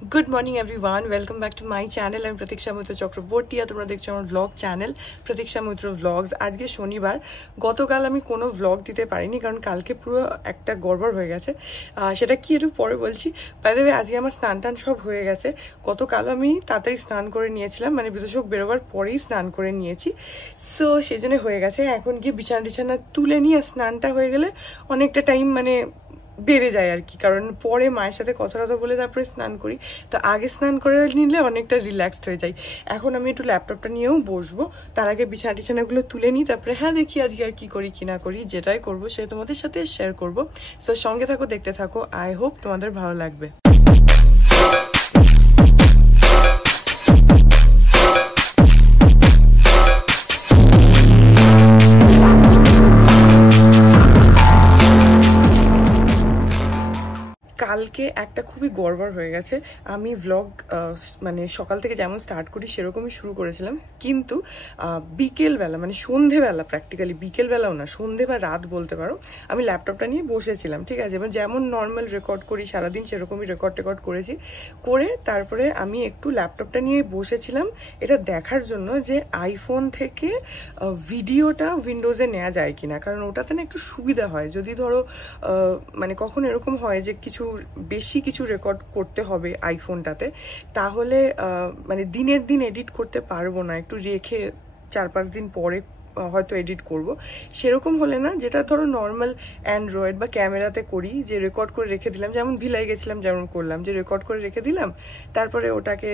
Good morning everyone, welcome back to my channel. আমি প্রতীক্ষা মৈত্র চক্রবর্তী আর তোমরা দেখছো আমার ব্লগ চ্যানেল প্রতীক্ষা মৈত্র ব্লগস। আজকে শনিবার। গতকাল আমি কোনো ব্লগ দিতে পারিনি কারণ কালকে পুরো একটা গড়বড় হয়ে গেছে। সেটা কি একটু পরে বলছি। বাই দ্য ওয়ে, আজকে আমার স্নান টান সব হয়ে গেছে। গতকাল আমি তাড়াতাড়ি স্নান করে নিয়েছিলাম, মানে বিদেশক বেরোবার পরেই স্নান করে নিয়েছি। সো সেই জন্য হয়ে গেছে। এখন গিয়ে বিছানা তুলে নিয়ে স্নানটা হয়ে গেলে অনেকটা টাইম মানে বেড়ে যায় আর কি, কারণ পরে মায়ের সাথে কথা বলে তারপরে স্নান করি। তো আগে স্নান করে নিলে অনেকটা রিল্যাক্সড হয়ে যায়। এখন আমি একটু ল্যাপটপটা নিয়েও বসবো, তার আগে বিছানাগুলো তুলে নিই, তারপরে দেখি আজকে আর কি করি কি না করি। যেটাই করবো সে তোমাদের সাথে শেয়ার করবো। সো সঙ্গে থাকো, দেখতে থাকো। আই হোপ তোমাদের ভালো লাগবে। কালকে একটা খুবই গড়বড় হয়ে গেছে। আমি ভ্লগ মানে সকাল থেকে যেমন স্টার্ট করি সেরকমই শুরু করেছিলাম, কিন্তু বিকেলবেলা মানে সন্ধেবেলা, প্র্যাকটিক্যালি বিকেলবেলাও না, সন্ধে বা রাত বলতে পারো, আমি ল্যাপটপটা নিয়ে বসেছিলাম। ঠিক আছে, এবার যেমন নর্মাল রেকর্ড করি সারাদিন সেরকমই রেকর্ড করেছি। করে তারপরে আমি একটু ল্যাপটপটা নিয়ে বসেছিলাম এটা দেখার জন্য যে আইফোন থেকে ভিডিওটা উইন্ডোজে নেওয়া যায় কিনা, কারণ ওটাতে না একটু সুবিধা হয়। যদি ধরো মানে কখন এরকম হয় যে বেশি কিছু রেকর্ড করতে হবে আইফোনটাতে, তাহলে মানে দিনের দিন এডিট করতে পারবো না, একটু রেখে 4-5 দিন পরে হয়তো এডিট করব। সেরকম হলে না, যেটা ধরো নর্মাল অ্যান্ড্রয়েড বা ক্যামেরাতে করি, যে রেকর্ড করে রেখে দিলাম, যেমন ভিলাই গেছিলাম যেমন করলাম, যে রেকর্ড করে রেখে দিলাম, তারপরে ওটাকে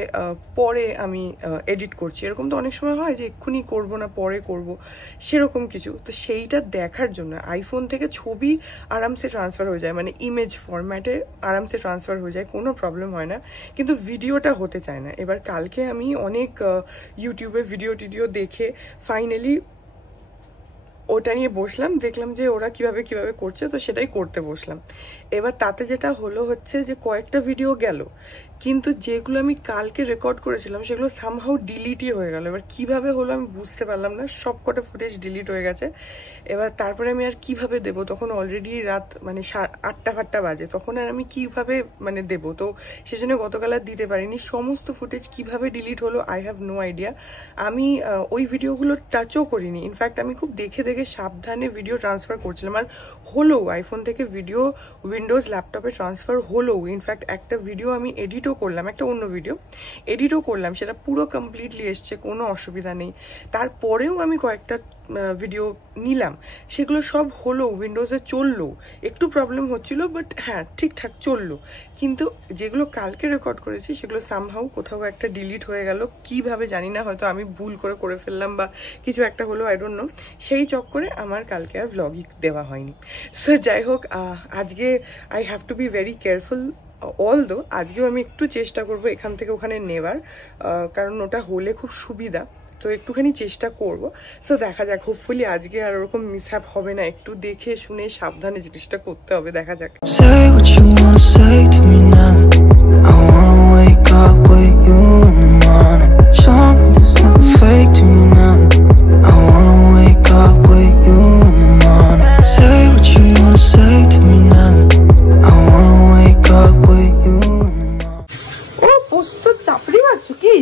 পরে আমি এডিট করছি। এরকম তো অনেক সময় হয় যে এক্ষুনি করবো না, পরে করব, সেরকম কিছু। তো সেইটা দেখার জন্য আইফোন থেকে ছবি আরামসে ট্রান্সফার হয়ে যায়, মানে ইমেজ ফরম্যাটে আরামসে ট্রান্সফার হয়ে যায়, কোনো প্রবলেম হয় না, কিন্তু ভিডিওটা হতে চায় না। এবার কালকে আমি অনেক ইউটিউবে ভিডিও দেখে ফাইনালি ওটা নিয়ে বসলাম, দেখলাম যে ওরা কিভাবে করছে, তো সেটাই করতে বসলাম। এবার তাতে যেটা হলো হচ্ছে যে কয়েকটা ভিডিও গেল, কিন্তু যেগুলো আমি কালকে রেকর্ড করেছিলাম সেগুলো সামহাউ ডিলিটই হয়ে গেল। এবার কিভাবে হলো আমি বুঝতে পারলাম না, সব কটা ফুটেজ ডিলিট হয়ে গেছে। এবার তারপরে আমি আর কিভাবে দেবো, তখন অলরেডি রাত মানে 8টা বাজে, তখন আর আমি কিভাবে মানে দেবো। তো সেজন্য গতকাল আর দিতে পারিনি। সমস্ত ফুটেজ কিভাবে ডিলিট হলো আই হ্যাভ নো আইডিয়া। আমি ওই ভিডিওগুলো টাচও করিনি, ইনফ্যাক্ট আমি খুব দেখে সাবধানে ভিডিও ট্রান্সফার করছিলাম। আর হলো, আইফোন থেকে ভিডিও উইন্ডোজ ল্যাপটপে ট্রান্সফার হলো। ইনফ্যাক্ট একটা ভিডিও আমি এডিটও করলাম, একটা অন্য ভিডিও এডিটও করলাম, সেটা পুরো কমপ্লিটলি এসছে, কোনো অসুবিধা নেই। তারপরেও আমি কয়েকটা ভিডিও নিলাম, সেগুলো সব হলো, উইন্ডোজে চললো। একটু প্রবলেম হচ্ছিল, বাট হ্যাঁ ঠিকঠাক চললো। কিন্তু যেগুলো কালকে রেকর্ড করেছি সেগুলো সামহাউ কোথাও একটা ডিলিট হয়ে গেল, কিভাবে জানি না, হয়তো আমি ভুল করে ফেললাম বা কিছু একটা হলো, আই ডোন্ট নো। সেই চক্করে আমার কালকে আর ভ্লগই দেওয়া হয়নি। সো যাই হোক, আজকে I have to be very careful. Although আজকেও আমি একটু চেষ্টা করবো এখান থেকে ওখানে নেবার, কারণ ওটা হলে খুব সুবিধা, তো একটুখানি চেষ্টা করব। সো দেখা যাক, হোপফুলি আজকে আর ওরকম মিসহ্যাপ হবে না। একটু দেখে শুনে সাবধানে জিনিসটা করতে হবে, দেখা যাক। ও পোস্ত চাপড়ি বাচ্চু কি?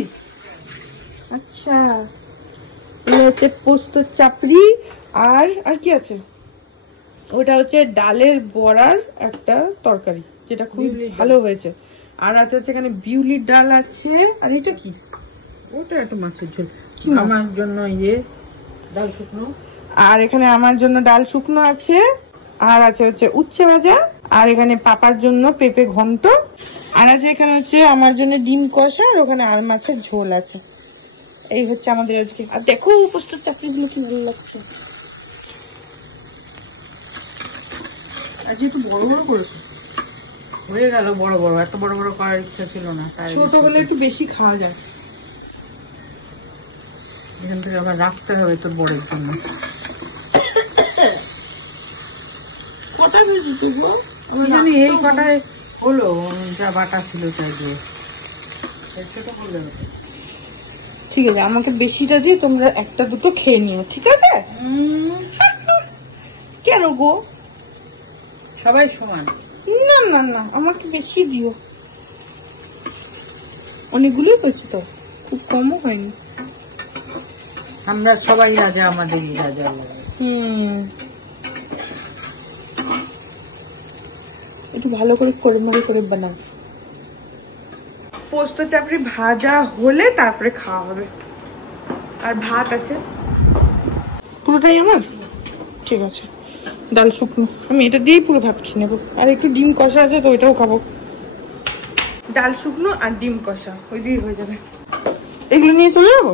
আচ্ছা, হচ্ছে পোস্ত চাপড়ি। আর কি আছে? ওটা হচ্ছে ডালের বড়ার একটা তরকারি, যেটা খুব ভালো হয়েছে। আর আছে হচ্ছে এখানে বিউলির ডাল আছে। আর এটা কি? ওটা একটু মাছের ঝোল আমার জন্য, ডাল শুকনো। আর এখানে আমার জন্য ডাল শুকনো আছে। আর আছে হচ্ছে উচ্ছে ভাজা। আর এখানে পাপার জন্য পেঁপে ঘন্ট। আর আছে এখানে হচ্ছে আমার জন্য ডিম কষা। আর ওখানে আর মাছের ঝোল আছে। এই হচ্ছে আমাদের আজকে। আর দেখো পোস্তের চাপড়ি গুলো কি ভালো লাগছে। আজকে একটু বড় বড় করেছে, হয়ে গেল বড় বড়। এত বড় বড় করার ইচ্ছা ছিল না, ছোট হলে একটু বেশি খাওয়া যায়। এখান থেকে আবার রাখতে হবে তোর বড়ের জন্য। কটা ভেজেছি গো? জানি এই কটায় হলো, যা বাটা ছিল তাই দিয়ে ছোট করলে হতো। ঠিক আছে, আমাকে বেশিটা দিয়ে তোমরা একটা দুটো খেয়ে নিও, ঠিক আছে? কেন গো? সবাই সমান। না না না, আমাকে বেশি দিও। অনেকগুলোই করছি তো, খুব কমও হয়নি। আমরা সবাই রাজা, আমাদেরই রাজা। একটু ভালো করে কোরমারি করে বানাও। পোস্ত চাপড়ি ভাজা হলে তারপরে খাওয়া হবে। আর ভাত আছে পুরোটাই আমার, ঠিক আছে। ডাল শুকনো, আমি এটা দিয়েই পুরো ভাত খেয়ে নেবো। আর একটু ডিম কষা আছে তো ওইটাও খাবো। ডাল শুকনো আর ডিম কষা ওই দিয়ে হয়ে যাবে। এগুলো নিয়ে চলে যাবো।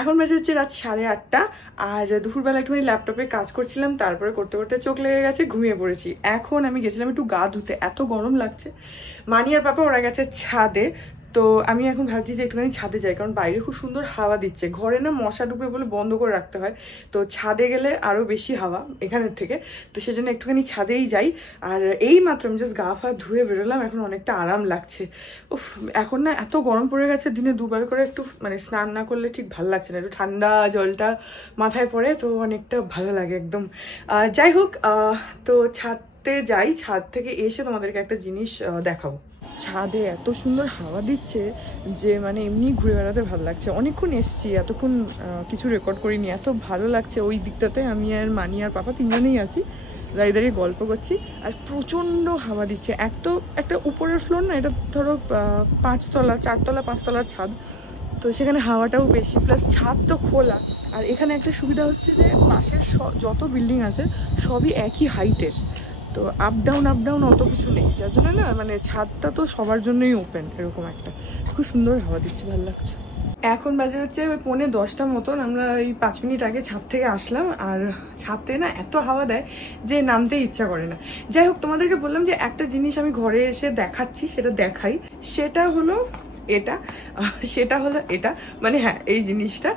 এখন বাজে হচ্ছে রাত 8:30 আর দুপুরবেলা একটুখানি ল্যাপটপে কাজ করছিলাম, তারপরে করতে করতে চোখ লেগে গেছে, ঘুমিয়ে পড়েছি। এখন আমি গেছিলাম একটু গা ধুতে, এত গরম লাগছে। মানি আর পাপা ওরা গেছে ছাদে, তো আমি এখন ভাবছি যে একটুখানি ছাদে যাই, কারণ বাইরে খুব সুন্দর হাওয়া দিচ্ছে। ঘরে না মশা ঢুকবে বলে বন্ধ করে রাখতে হয়, তো ছাদে গেলে আরো বেশি হাওয়া এখানের থেকে, তো সেজন্য একটুখানি ছাদেই যাই। আর এই মাত্র আমি জাস্ট গা ফা ধুয়ে বেরোলাম, এখন অনেকটা আরাম লাগছে। উফ, এখন না এত গরম পড়ে গেছে, দিনে দুবার করে একটু মানে স্নান না করলে ঠিক ভালো লাগছে না, একটু ঠান্ডা জলটা মাথায় পড়ে তো অনেকটা ভালো লাগে একদম। যাই হোক, তো ছাদে যাই, ছাদ থেকে এসে তোমাদেরকে একটা জিনিস দেখাবো। ছাদে এত সুন্দর হাওয়া দিচ্ছে যে মানে এমনি ঘুরে বেড়াতে ভালো লাগছে। অনেকক্ষণ এসছি, এতক্ষণ কিছু রেকর্ড করিনি, এত ভালো লাগছে। ওই দিকটাতে আমি আর মানি আর পাপা তিনজনেই আছি, দাঁড়িয়ে দাঁড়িয়ে গল্প করছি, আর প্রচন্ড হাওয়া দিচ্ছে। একটা উপরের ফ্লোর না, এটা ধরো 5তলা 4তলা 5তলার ছাদ, তো সেখানে হাওয়াটাও বেশি, প্লাস ছাদ তো খোলা। আর এখানে একটা সুবিধা হচ্ছে যে পাশের যত বিল্ডিং আছে সবই একই হাইটের, তো আপ ডাউন অত কিছু নেই, যার জন্য না মানে ছাদটা তো সবার জন্যই ওপেন, এরকম একটা খুব সুন্দর হাওয়া দিচ্ছে, ভালো লাগছে। এখন বাজে হচ্ছে 9:45 মতন, আমরা এই 5 মিনিট আগে ছাদ থেকে আসলাম, আর ছাদে না এত হাওয়া দেয় যে নামতে ইচ্ছা করে না। যাই হোক, তোমাদেরকে বললাম যে একটা জিনিস আমি ঘরে এসে দেখাচ্ছি, সেটা দেখাই। সেটা হলো এটা মানে হ্যাঁ, এই জিনিসটা,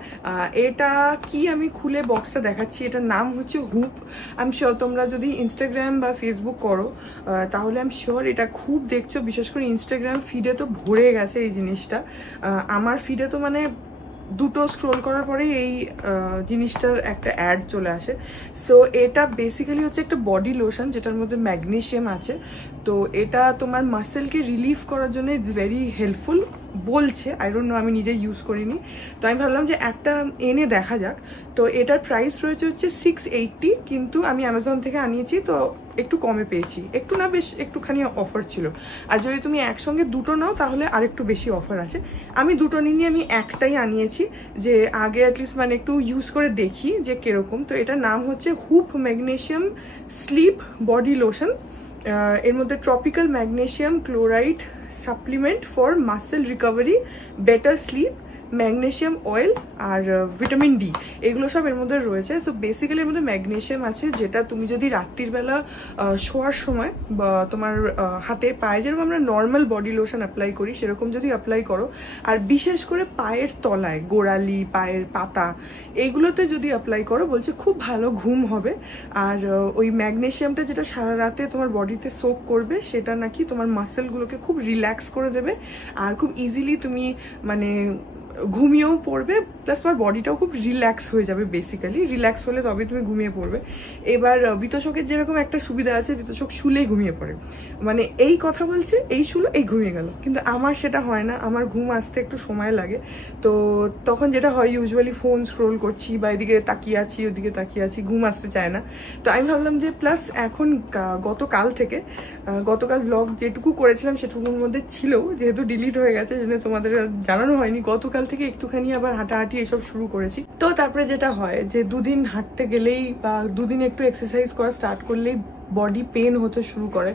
এটা কি আমি খুলে বক্সটা দেখাচ্ছি। এটার নাম হচ্ছে হুপ। আমি শিওর তোমরা যদি ইনস্টাগ্রাম বা ফেসবুক করো তাহলে আমি শিওর এটা খুব দেখছো, বিশেষ করে ইনস্টাগ্রাম ফিডে তো ভরে গেছে এই জিনিসটা। আমার ফিডে তো মানে দুটো স্ক্রোল করার পরে এই জিনিসটার একটা অ্যাড চলে আসে। সো এটা বেসিক্যালি হচ্ছে একটা বডি লোশন, যেটার মধ্যে ম্যাগনেশিয়াম আছে। তো এটা তোমার মাসেলকে রিলিফ করার জন্য ইটস ভেরি হেল্পফুল বলছে, আই ডোন্ট নো, আমি নিজে ইউজ করিনি, তো আমি ভাবলাম যে একটা এনে দেখা যাক। তো এটার প্রাইস রয়েছে হচ্ছে 680, কিন্তু আমি অ্যামাজন থেকে আনিয়েছি, তো একটু কমে পেয়েছি, একটু না বেশ একটুখানি অফার ছিল। আর যদি তুমি একসঙ্গে দুটো নাও তাহলে আর একটু বেশি অফার আছে। আমি দুটো নিয়ে আমি একটাই আনিয়েছি, যে আগে অ্যাটলিস্ট মানে একটু ইউজ করে দেখি যে কিরকম। তো এটার নাম হচ্ছে Hoop magnesium sleep body lotion. এর মধ্যে tropical magnesium chloride supplement for muscle recovery, better sleep, magnesium oil আর ভিটামিন ডি, এগুলো সব এর মধ্যে রয়েছে। সো বেসিক্যালি এর মধ্যে ম্যাগনেশিয়াম আছে, যেটা তুমি যদি রাত্রির বেলা শোয়ার সময় বা তোমার হাতে পায়ে যেরকম আমরা নর্মাল বডি লোশন অ্যাপ্লাই করি সেরকম যদি অ্যাপ্লাই করো, আর বিশেষ করে পায়ের তলায়, গোড়ালি, পায়ের পাতা, এইগুলোতে যদি অ্যাপ্লাই করো, বলছে খুব ভালো ঘুম হবে। আর ওই ম্যাগনেশিয়ামটা যেটা সারা রাতে তোমার বডিতে সোক করবে, সেটা নাকি তোমার মাসেলগুলোকে খুব রিল্যাক্স করে দেবে, আর খুব ইজিলি তুমি মানে ঘুমিয়েও পড়বে, প্লাস তোমার বডিটাও খুব রিল্যাক্স হয়ে যাবে। বেসিক্যালি রিল্যাক্স হলে তবে তুমি ঘুমিয়ে পড়বে। এবার বিতোষকের যেরকম একটা সুবিধা আছে, বিতোষক শুলেই ঘুমিয়ে পড়ে, মানে এই কথা বলছে, এই শুলো, এই ঘুমিয়ে গেল। কিন্তু আমার সেটা হয় না, আমার ঘুম আসতে একটু সময় লাগে। তো তখন যেটা হয়, ইউজুয়ালি ফোন স্ক্রোল করছি বা এদিকে তাকিয়ে আছি, ওদিকে তাকিয়ে আছি, ঘুম আসতে চায় না। তো আমি ভাবলাম যে প্লাস এখন গতকাল ব্লগ যেটুকু করেছিলাম সেটুকুর মধ্যে ছিল, যেহেতু ডিলিট হয়ে গেছে সেজন্য তোমাদের জানানো হয়নি। গতকাল থেকে একটুখানি আবার হাঁটাহাঁটি এসব শুরু করেছি। তো তারপরে যেটা হয় যে 2 দিন হাঁটতে গেলেই বা 2 দিন একটু এক্সারসাইজ করা স্টার্ট করলেই বডি পেন হতে শুরু করে।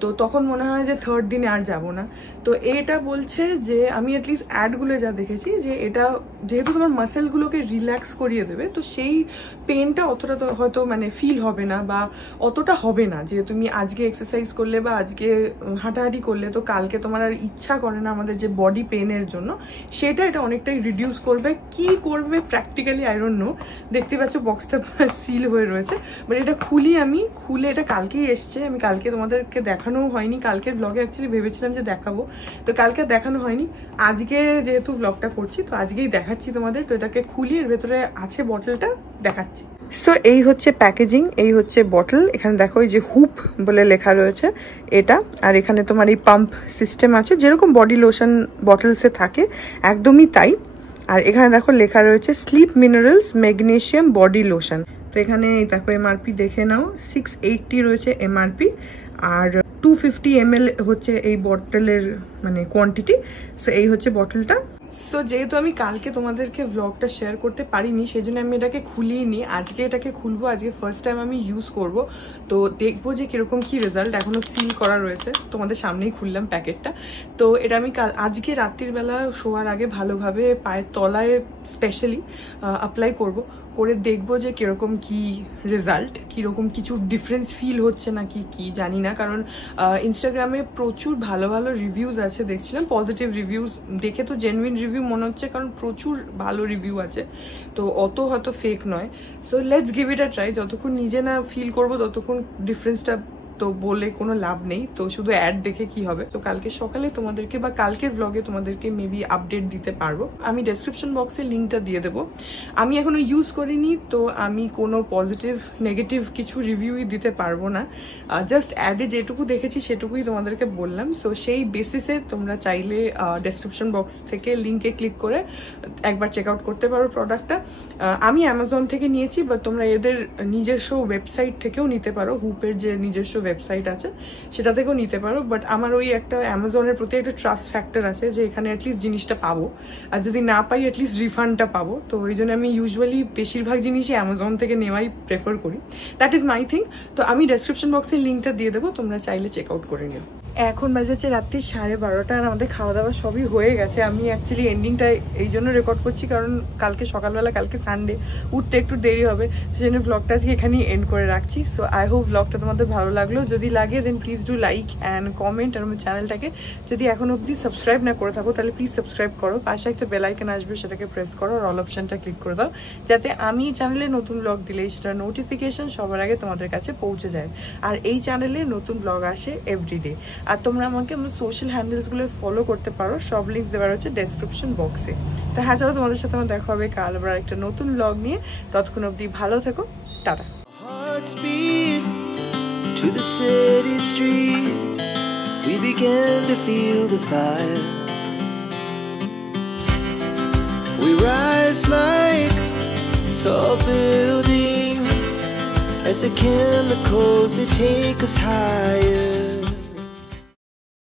তো তখন মনে হয় যে 3rd দিনে আর যাব না। তো এটা বলছে যে আমি অ্যাটলিস্ট অ্যাডগুলো যা দেখেছি যে এটা যেহেতু তোমার মাসেলগুলোকে রিল্যাক্স করিয়ে দেবে, তো সেই পেনটা অতটা তো হয়তো মানে ফিল হবে না বা অতটা হবে না যে তুমি আজকে এক্সারসাইজ করলে বা আজকে হাঁটাহাঁটি করলে তো কালকে তোমার আর ইচ্ছা করে না আমাদের যে বডি পেনের জন্য, সেটা এটা অনেকটাই রিডিউস করবে। কি করবে প্র্যাকটিক্যালি আই ডোন্ট নো। দেখতে পাচ্ছ বক্সটা সিল হয়ে রয়েছে, বাট এটা খুলে এটা কালকেই এসছে। আমি কালকে তোমাদেরকে দেখানোও হয়নি, কালকের ব্লগে অ্যাকচুয়ালি ভেবেছিলাম যে দেখাবো, তো কালকে দেখানো হয়নি। আজকে যেহেতু ব্লগটা করছি তো আজকেই দেখাচ্ছি তোমাদের। তো এটাকে খুলি, এর ভেতরে আছে বটলটা, দেখাচ্ছি। সো এই হচ্ছে প্যাকেজিং, এই হচ্ছে বটল। এখানে দেখো এই যে হুপ বলে লেখা রয়েছে এটা, আর এখানে তোমার এই পাম্প সিস্টেম আছে যেরকম বডি লোশন বটলসে থাকে একদমই তাই। আর এখানে দেখো লেখা রয়েছে sleep minerals magnesium body lotion. তো এখানে দেখো এমআরপি দেখে নাও, 680 রয়েছে এমআরপি, আর 250 ml হচ্ছে এই বটলের মানে কোয়ান্টিটি। সো এই হচ্ছে বটলটা। সো যেহেতু আমি কালকে তোমাদেরকে ব্লগটা শেয়ার করতে পারিনি, সেই জন্য আমি এটাকে খুলিয়ে নিই। আজকে এটাকে খুলবো, আজকে ফার্স্ট টাইম আমি ইউজ করব। তো দেখবো যে কিরকম কি রেজাল্ট। এখনো সিল করা রয়েছে, তোমাদের সামনেই খুললাম প্যাকেটটা। তো এটা আমি আজকে রাত্রির বেলা শোয়ার আগে ভালোভাবে পায়ের তলায় স্পেশালি অ্যাপ্লাই করবো, করে দেখবো যে কিরকম কি রেজাল্ট, কিরকম কিছু ডিফারেন্স ফিল হচ্ছে নাকি কি জানি না। কারণ ইনস্টাগ্রামে প্রচুর ভালো ভালো রিভিউজ আছে, দেখছিলাম পজিটিভ রিভিউজ, দেখে তো জেনুইন রিভিউ মনে হচ্ছে, কারণ প্রচুর ভালো রিভিউ আছে, তো অত হয়তো ফেক নয়। So let's give it a try. যতক্ষণ নিজে না ফিল করবো ততক্ষণ ডিফারেন্সটা তো বলে কোনো লাভ নেই, তো শুধু অ্যাড দেখে কি হবে। তো কালকে সকালে তোমাদেরকে বা কালকের ব্লগে তোমাদেরকে মেবি আপডেট দিতে পারবো। আমি ডেসক্রিপশন বক্সে লিঙ্কটা দিয়ে দেবো। আমি এখনো ইউজ করিনি, তো আমি কোনো পজিটিভ নেগেটিভ কিছু রিভিউই দিতে পারবো না। জাস্ট অ্যাডে যেটুকু দেখেছি সেটুকুই তোমাদেরকে বললাম। সো সেই বেসিসে তোমরা চাইলে ডেসক্রিপশন বক্স থেকে লিঙ্কে ক্লিক করে একবার চেক আউট করতে পারো প্রোডাক্টটা। আমি অ্যামাজন থেকে নিয়েছি, বা তোমরা এদের নিজস্ব ওয়েবসাইট থেকেও নিতে পারো, হুপের যে নিজস্ব ওয়েবসাইট আছে সেটা থেকেও নিতে পারো। বাট আমার ওই একটা অ্যামাজনের প্রতি একটা ট্রাস্ট ফ্যাক্টর আছে যে এখানে অ্যাটলিস্ট জিনিসটা পাবো, আর যদি না পাই অ্যাটলিস্ট রিফান্ডটা পাবো। তো ওই জন্য আমি ইউজুয়ালি বেশিরভাগ জিনিসই অ্যামাজন থেকে নেওয়াই প্রেফার করি। That is my thing. তো আমি ডেসক্রিপশন বক্সে লিঙ্কটা দিয়ে দেবো, তোমরা চাইলে চেক আউট করে নিও। এখন বাজে হচ্ছে রাত্রি 12:30, আর আমাদের খাওয়া দাওয়া সবই হয়ে গেছে। আমি অ্যাকচুয়ালি এন্ডিংটা এই জন্য রেকর্ড করছি কারণ কালকে সকালবেলা, কালকে সানডে, উঠতে একটু দেরি হবে, সেজন্য ব্লগটা আজকে এখানেই এন্ড করে রাখছি। সো আই হোপ ব্লগটা তোমাদের ভালো লাগলো। যদি লাগে দেন please do like and comment. আর আমার চ্যানেলটাকে যদি এখন অব্দি সাবস্ক্রাইব না করে থাকো তাহলে প্লিজ সাবস্ক্রাইব করো। পাশে একটা বেল আইকন আসবে, সেটাকে প্রেস করো, আর অল অপশনটা ক্লিক করে দাও, যাতে আমি চ্যানেলে নতুন ব্লগ দিলেই সেটা নোটিফিকেশন সবার আগে তোমাদের কাছে পৌঁছে যায়। আর এই চ্যানেলে নতুন ব্লগ আসে এভরিডে। আর তোমরা আমাকে আমার সোশ্যাল হ্যান্ডেলসগুলো ফলো করতে পারো, সব লিঙ্কস দেওয়া রয়েছে ডেসক্রিপশন বক্সে। তো হ্যাঁ, চলো তোমাদের সাথে আমার দেখা হবে কাল আবার একটা নতুন ব্লগ নিয়ে। ততক্ষণ অবধি ভালো থেকো, tata. To the city streets, we began to feel the fire. We rise like tall buildings as the chemicals, they take us higher.